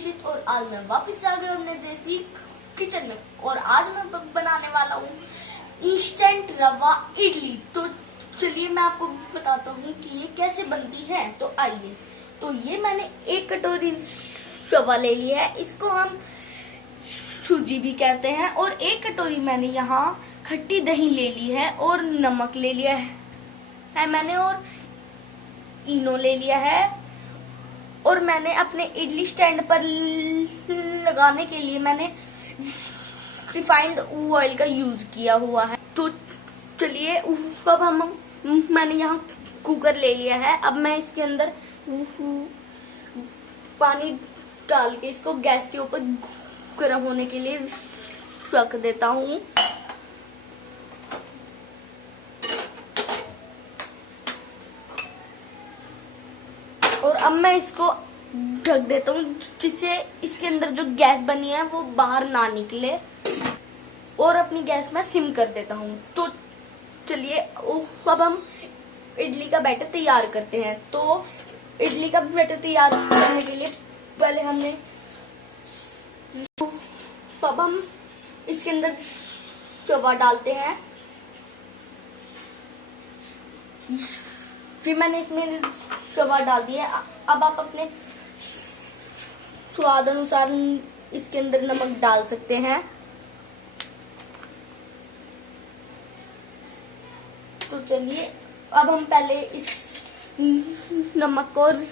दीक्षित और आज मैं वापस आ गया अपने देसी किचन में और आज मैं बनाने वाला हूँ इंस्टेंट रवा इडली। तो चलिए मैं आपको बताता हूँ कि ये कैसे बनती है। तो आइए, तो ये मैंने 1 कटोरी रवा ले लिया है, इसको हम सूजी भी कहते हैं। और 1 कटोरी मैंने यहाँ खट्टी दही ले ली है और नमक ले लिया है मैंने, और इनो ले लिया है। और मैंने अपने इडली स्टैंड पर लगाने के लिए मैंने रिफाइंड ऑयल का यूज किया हुआ है। तो चलिए अब मैंने यहाँ कुकर ले लिया है। अब मैं इसके अंदर पानी डाल के इसको गैस के ऊपर गर्म होने के लिए रख देता हूँ। और अब मैं इसको ढक देता हूँ जिससे इसके अंदर जो गैस बनी है वो बाहर ना निकले, और अपनी गैस में सिम कर देता हूँ। तो चलिए अब हम इडली का बैटर तैयार करते हैं। तो इडली का बैटर तैयार करने के लिए पहले हमने अब हम इसके अंदर रवा डालते हैं। फिर मैंने इसमें रवा डाल दिया। अब आप अपने स्वाद अनुसार इसके अंदर नमक डाल सकते हैं। तो चलिए अब हम पहले इस नमक को और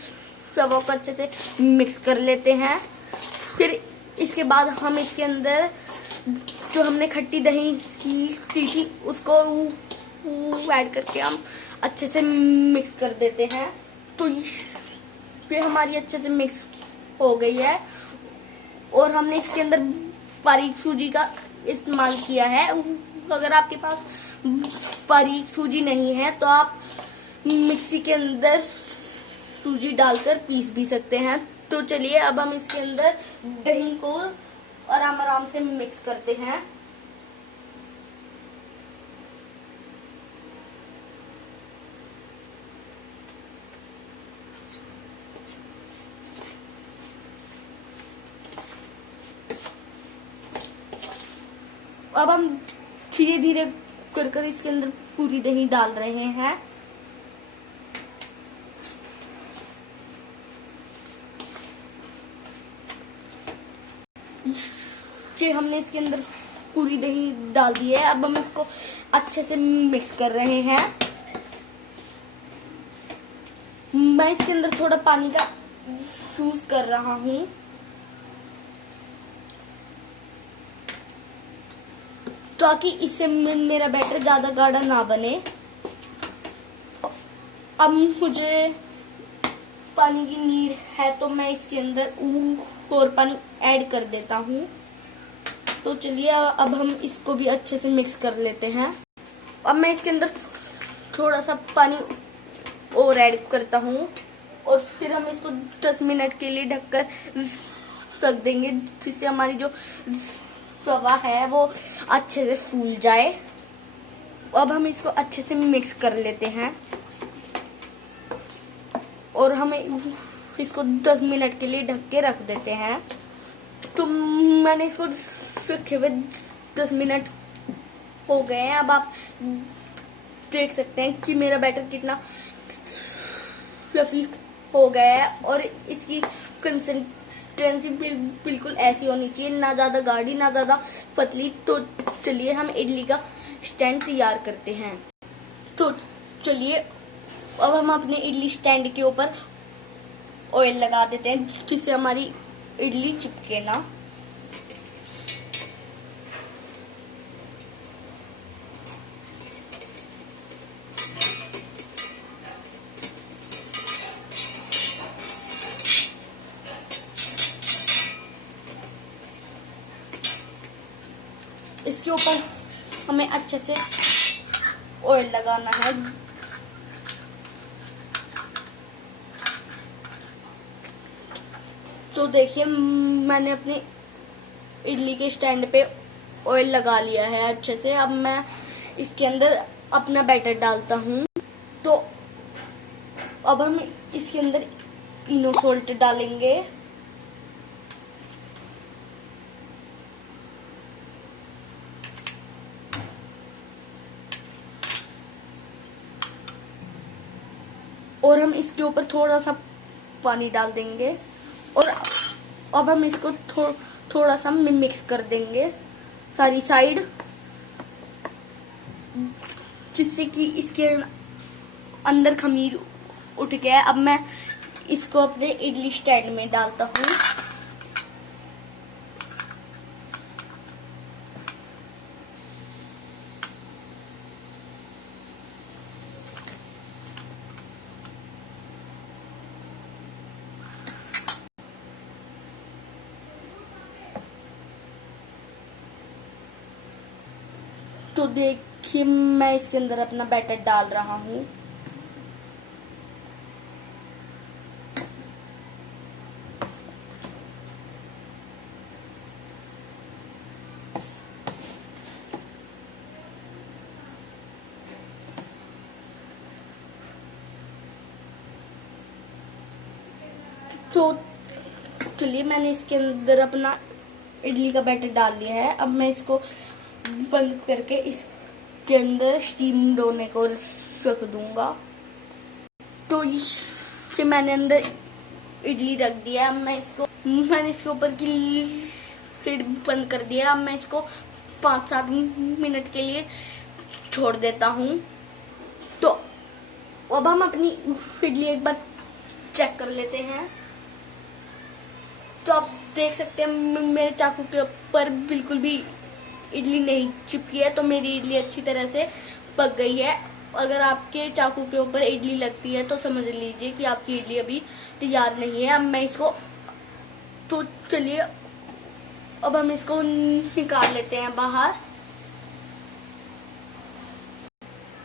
रवा को अच्छे से मिक्स कर लेते हैं। फिर इसके बाद हम इसके अंदर जो हमने खट्टी दही की थी उसको ऐड करके हम अच्छे से मिक्स कर देते हैं। तो फिर हमारी अच्छे से मिक्स हो गई है और हमने इसके अंदर बारीक सूजी का इस्तेमाल किया है। अगर आपके पास बारीक सूजी नहीं है तो आप मिक्सी के अंदर सूजी डालकर पीस भी सकते हैं। तो चलिए अब हम इसके अंदर दही को आराम आराम से मिक्स करते हैं। अब हम धीरे धीरे कर इसके अंदर पूरी दही डाल रहे हैं। ये हमने इसके अंदर पूरी दही डाल दी है। अब हम इसको अच्छे से मिक्स कर रहे हैं। मैं इसके अंदर थोड़ा पानी का यूज कर रहा हूँ ताकि इससे मेरा बैटर ज्यादा गाढ़ा ना बने। अब मुझे पानी की नीड है तो मैं इसके अंदर और पानी ऐड कर देता हूँ। तो चलिए अब हम इसको भी अच्छे से मिक्स कर लेते हैं। अब मैं इसके अंदर थोड़ा सा पानी और ऐड करता हूँ और फिर हम इसको 10 मिनट के लिए ढककर रख देंगे जिससे हमारी जो रवा है वो अच्छे से फूल जाए। अब हम इसको अच्छे से मिक्स कर लेते हैं और हमें इसको 10 मिनट के लिए ढक के रख देते हैं। तो मैंने इसको रखे हुए 10 मिनट हो गए हैं। अब आप देख सकते हैं कि मेरा बैटर कितना फ्लफी हो गया है और इसकी कंसिस्टेंसी बिल्कुल ऐसी होनी चाहिए, ना ज्यादा गाढ़ी ना ज्यादा पतली। तो चलिए हम इडली का स्टैंड तैयार करते हैं। तो चलिए अब हम अपने इडली स्टैंड के ऊपर ऑयल लगा देते हैं जिससे हमारी इडली चिपके ना। इसके ऊपर हमें अच्छे से ऑयल लगाना है। तो देखिए मैंने अपने इडली के स्टैंड पे ऑयल लगा लिया है अच्छे से। अब मैं इसके अंदर अपना बैटर डालता हूँ। तो अब हम इसके अंदर इनो सॉल्ट डालेंगे और हम इसके ऊपर थोड़ा सा पानी डाल देंगे और अब हम इसको थोड़ा सा मिक्स कर देंगे सारी साइड, जिससे कि इसके अंदर खमीर उठ गया है। अब मैं इसको अपने इडली स्टैंड में डालता हूँ। तो देखिए मैं इसके अंदर अपना बैटर डाल रहा हूँ। तो चलिए मैंने इसके अंदर अपना इडली का बैटर डाल लिया है। अब मैं इसको बंद करके इसके अंदर स्टीम होने को रख दूंगा। तो ये मैंने अंदर इडली रख दिया। अब मैंने इसके ऊपर की लिड बंद कर दिया। अब मैं इसको 5-7 मिनट के लिए छोड़ देता हूँ। तो अब हम अपनी इडली एक बार चेक कर लेते हैं। तो आप देख सकते हैं मेरे चाकू के ऊपर बिल्कुल भी इडली नहीं चिपकी है, तो मेरी इडली अच्छी तरह से पक गई है। अगर आपके चाकू के ऊपर इडली लगती है तो समझ लीजिए कि आपकी इडली अभी तैयार नहीं है। अब मैं इसको, तो चलिए अब हम इसको निकाल लेते हैं बाहर।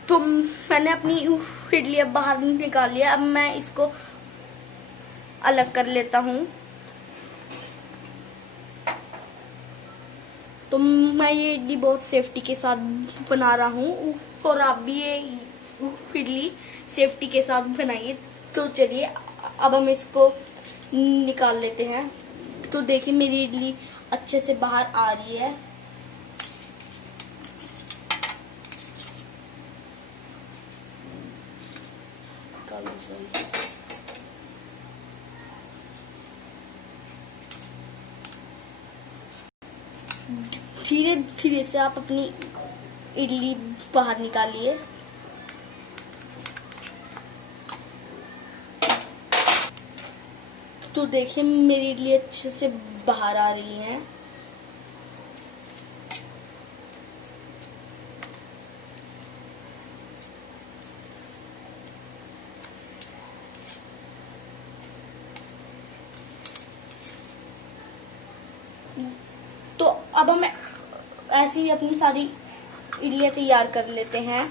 तो मैंने अपनी इडली अब बाहर निकाल लिया। अब मैं इसको अलग कर लेता हूँ। तो मैं ये इडली बहुत सेफ्टी के साथ बना रहा हूँ और आप भी ये इडली सेफ्टी के साथ बनाइए। तो चलिए अब हम इसको निकाल लेते हैं। तो देखिए मेरी इडली अच्छे से बाहर आ रही है। धीरे धीरे से आप अपनी इडली बाहर निकालिए। तो देखिए मेरी इडली अच्छे से बाहर आ रही है। तो अब हम ऐसे ही अपनी सारी इडलियां तैयार कर लेते हैं।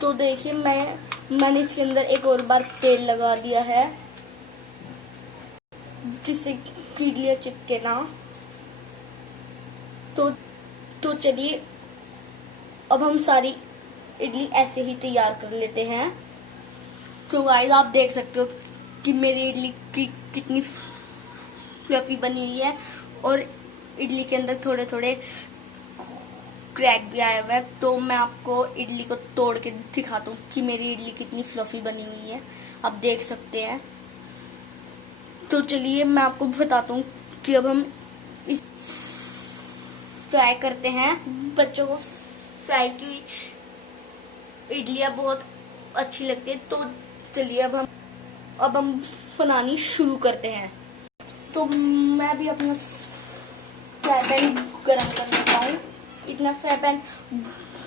तो देखिए मैंने इसके अंदर एक और बार तेल लगा दिया है, जिससे इडलियां चिपके ना। तो चलिए अब हम सारी इडली ऐसे ही तैयार कर लेते हैं। तो गाइस आप देख सकते हो कि मेरी इडली कितनी फ्लफी बनी हुई है और इडली के अंदर थोड़े थोड़े क्रैक भी आया हुआ है। तो मैं आपको इडली को तोड़ के दिखाता हूँ कि मेरी इडली कितनी फ्लफी बनी हुई है, आप देख सकते हैं। तो चलिए मैं आपको बताता हूँ कि अब हम इस फ्राई करते हैं। बच्चों को फ्राई की हुई इडलियां बहुत अच्छी लगती है। तो चलिए अब हम बनानी शुरू करते हैं। तो मैं भी अपना फ्राई पैन गरम कर लेता हूँ। इतना फ्राई पैन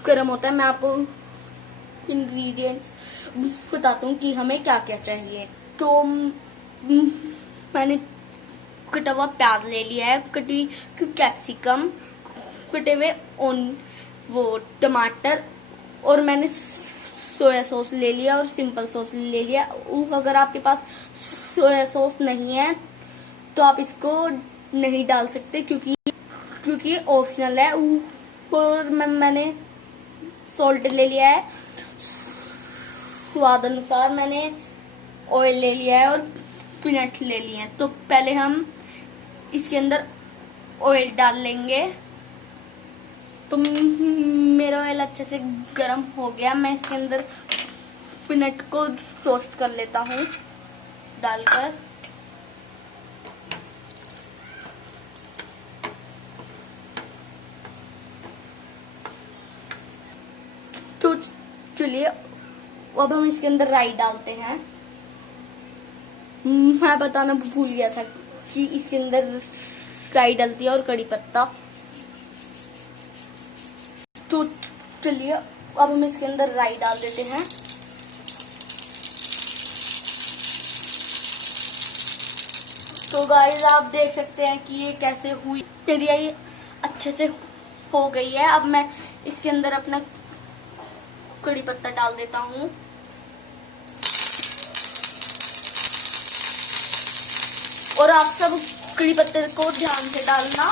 गरम होता है। मैं आपको इंग्रेडिएंट्स बताता हूँ कि हमें क्या क्या चाहिए। तो मैंने कटा हुआ प्याज ले लिया है, कटी कैप्सिकम, कटे हुए वो टमाटर, और मैंने सोया सॉस ले लिया और सिंपल सॉस ले लिया। अगर आपके पास सोया सॉस नहीं है तो आप इसको नहीं डाल सकते, क्योंकि ऑप्शनल है। और मैंने सॉल्ट ले लिया है स्वाद अनुसार। मैंने ऑयल ले लिया है और पीनट्स ले लिए हैं। तो पहले हम इसके अंदर ऑयल डाल लेंगे। तो मेरा ऑयल अच्छे से गर्म हो गया। मैं इसके अंदर पीनट को रोस्ट कर लेता हूँ डालकर। तो चलिए अब हम इसके अंदर राई डालते हैं। मैं बताना भूल गया था कि इसके अंदर राई डलती है और कड़ी पत्ता। तो चलिए अब हम इसके अंदर राई डाल देते हैं। तो गाइस आप देख सकते हैं कि ये कैसे हुई। मेरी ये अच्छे से हो गई है। अब मैं इसके अंदर अपना कड़ी पत्ता डाल देता हूँ। और आप सब कड़ी पत्ते को ध्यान से डालना।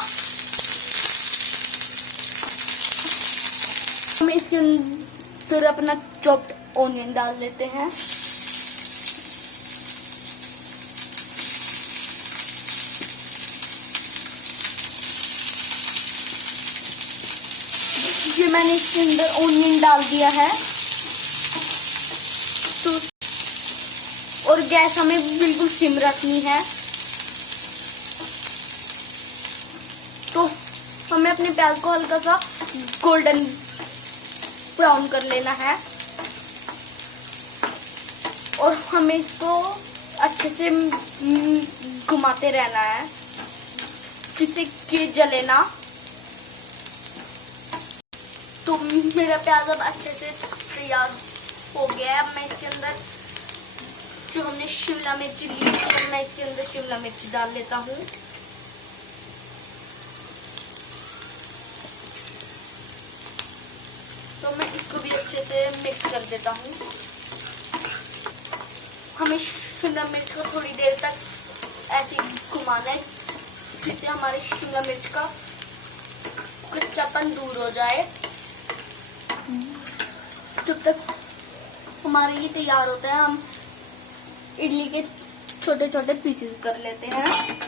हम इसके अंदर अपना चॉप्ड ऑनियन डाल लेते हैं। ये मैंने इसके अंदर ऑनियन डाल दिया है। तो और गैस हमें बिल्कुल सिम रखनी है। तो हमें अपने प्याज को हल्का सा गोल्डन ब्राउन कर लेना है और हमें इसको अच्छे से घुमाते रहना है जिससे कि जले ना। तो मेरा प्याज अब अच्छे से तैयार हो गया है। अब मैं इसके अंदर जो हमने शिमला मिर्च ली थी, मैं इसके अंदर शिमला मिर्च डाल लेता हूँ। तो मैं इसको भी अच्छे से मिक्स कर देता हूँ। हमें शिमला मिर्च को थोड़ी देर तक ऐसे घुमाना है जिससे हमारे शिमला मिर्च का कच्चापन दूर हो जाए। जब तक हमारे ये तैयार होता है हम इडली के छोटे छोटे पीसेस कर लेते हैं।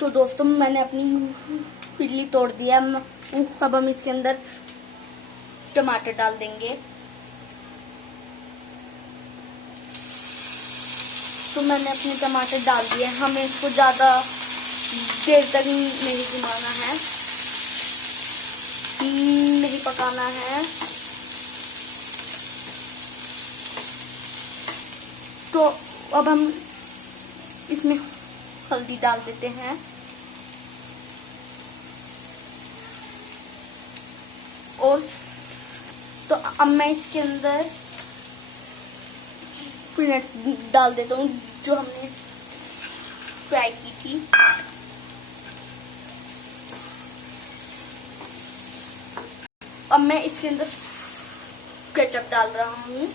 तो दोस्तों मैंने अपनी इडली तोड़ दिया। अब हम इसके अंदर टमाटर डाल देंगे। तो मैंने अपने टमाटर डाल दिए। हमें इसको ज्यादा देर तक नहीं घुमाना है, नहीं पकाना है। तो अब हम इसमें हल्दी डाल देते हैं और तो अब मैं इसके अंदर पीनट्स डाल देता हूँ जो हमने फ्राई की थी। अब मैं इसके अंदर केचप डाल रहा हूँ।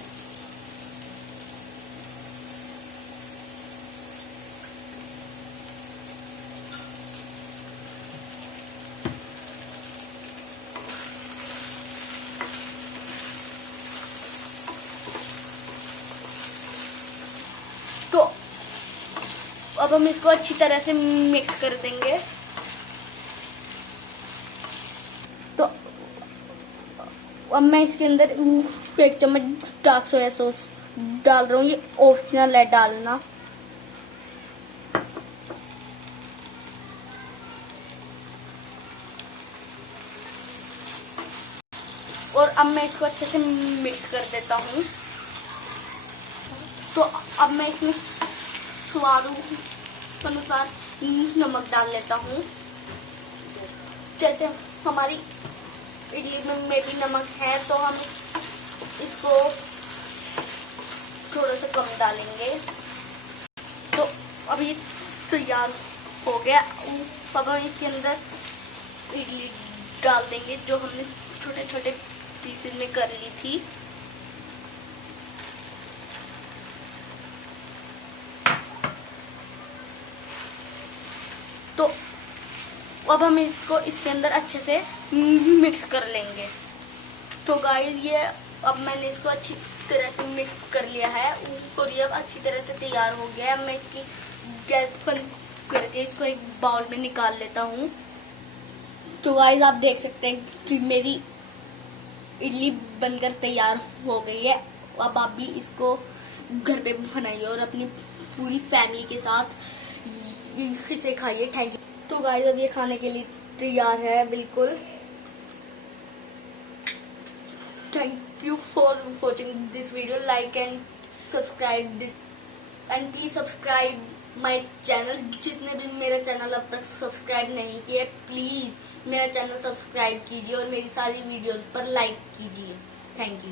तो अब हम इसको अच्छी तरह से मिक्स कर देंगे। तो अब मैं इसके अंदर 1 चम्मच डार्क सोया सॉस डाल रहा हूँ। ये ऑप्शनल है डालना। और अब मैं इसको अच्छे से मिक्स कर देता हूँ। तो अब मैं इसमें स्वाद अनुसार नमक डाल लेता हूँ। जैसे हमारी इडली में भी नमक है तो हम इसको थोड़ा सा कम डालेंगे। तो अब ये तैयार हो गया। अब हम इसके अंदर इडली डाल देंगे जो हमने छोटे छोटे पीसेस में कर ली थी। तो अब हम इसको इसके अंदर अच्छे से मिक्स कर लेंगे। तो गाइस ये अब मैंने इसको अच्छी तरह से मिक्स कर लिया है और ये अब अच्छी तरह से तैयार हो गया है। मैं इसकी गैस बंद करके इसको एक बाउल में निकाल लेता हूँ। तो गाइस आप देख सकते हैं कि मेरी इडली बनकर तैयार हो गई है। अब आप भी इसको घर पे बनाइए और अपनी पूरी फैमिली के साथ इसे खाइए। Thank you. तो गाइस अब ये खाने के लिए तैयार है बिल्कुल। Thank you for watching this video. Like and subscribe this and please subscribe my channel. जिसने भी मेरा चैनल अब तक सब्सक्राइब नहीं किया प्लीज मेरा चैनल सब्सक्राइब कीजिए और मेरी सारी वीडियोस पर लाइक कीजिए। Thank you.